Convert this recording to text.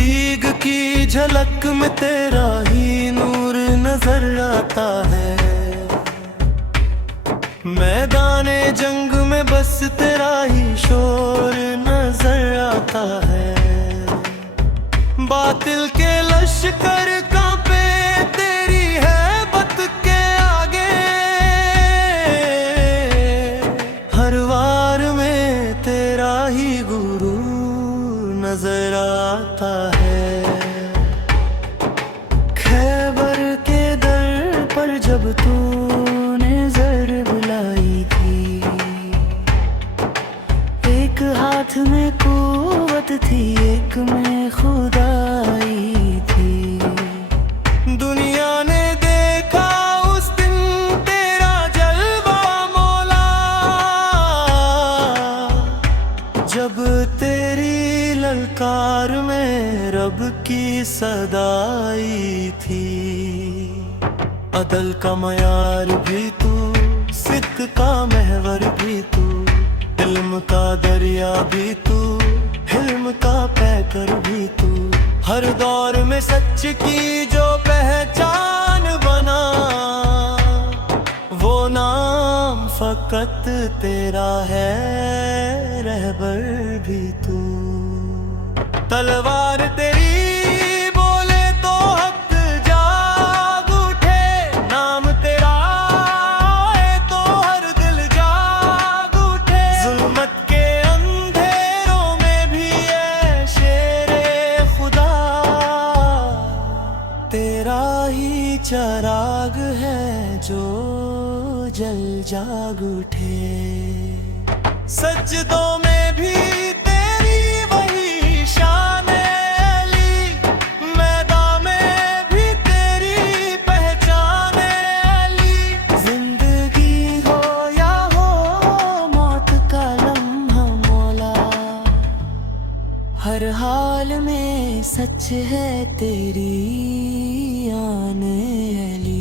भीग की झलक में तेरा ही नूर नजर आता है। मैदाने जंग में बस तेरा ही शोर नजर आता है। बातिल के लश्कर कांपे तेरी हैबत के आगे। हर वार में तेरा ही गुरु नजर आता है। खैबर के दर पर जब तूने जर बुलाई थी, एक हाथ में कुव्वत थी एक में खुदाई थी। दुनिया ने देखा उस दिन तेरा जलवा मौला, जब तेरी ललकार में रब की सदाई थी। अदल का मयार भी तू, सिद्क का महवर भी तू, इल्म का दरिया भी तू, हिल्म का पैकर भी तू। हर दौर में सच की जो पहचान बना, वो नाम फकत तेरा है, रहबर भी तू। तलवार तेरी बोले तो हक जाग उठे, नाम तेरा है तो हर दिल जाग उठे। जुल्मत के अंधेरों में भी है शेरे खुदा, तेरा ही चराग है जो जल जाग उठे। सजदों में भी तेरी वही शान अली, मैदान में भी तेरी पहचान अली। जिंदगी हो या हो मौत का लम्हा मौला, हर हाल में सच है तेरी आन अली।